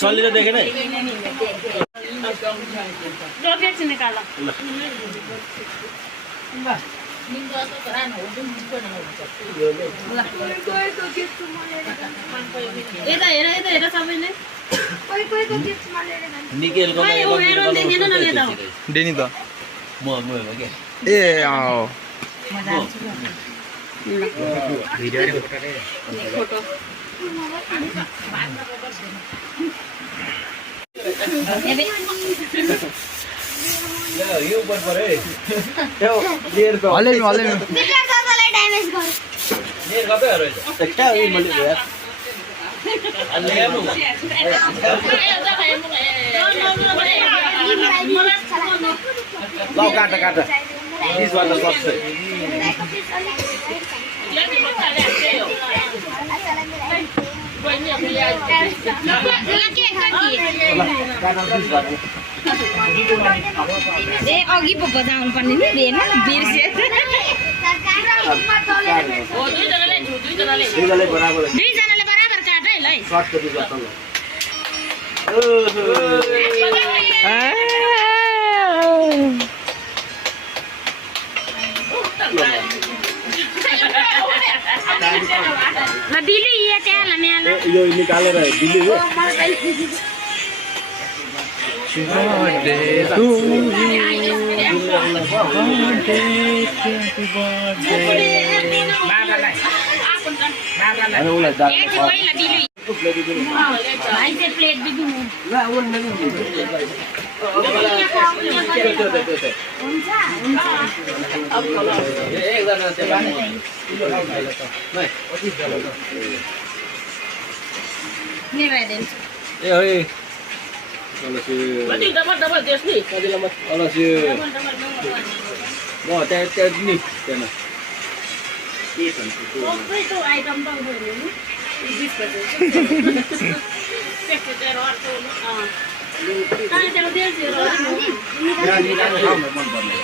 सलीले देखेन निकाला निकेलको डेनी त म हो के ए आओ यो ऊपर पर है त्यो लेयर को हले दादालाई ड्यामेज गर्यो लेयर कतै हरे क्या हो मैले यार अलि हेर्नु ल काट काट दिस वाला सक्छ ए अघि पो बजाउनु पर्ने नि बेन बिर्से दुईजनाले बराबर दुईजनाले बराबर काट है ल सर्ट कति गर्छ ल ल दिली ये त्याला न्याला यो निकालेर दिल्ली हो birthday to you अरे उलाई दाल एक पहिला दिली भाइ चाहिँ प्लेट दिनु ल उन नदिनु हुन्छ अब एकजना चाहिँ निराइदिन्छ ए ओइ अलसी डबल देश नि अलसी म त्यहाँ नि त्यहाँ के भन्छ त्यो आइटम त उयो नि 20 बजे त्यसको चाहिँ रटो त्यो देश यहाँ निकाल्न खाउँ मन पर्ने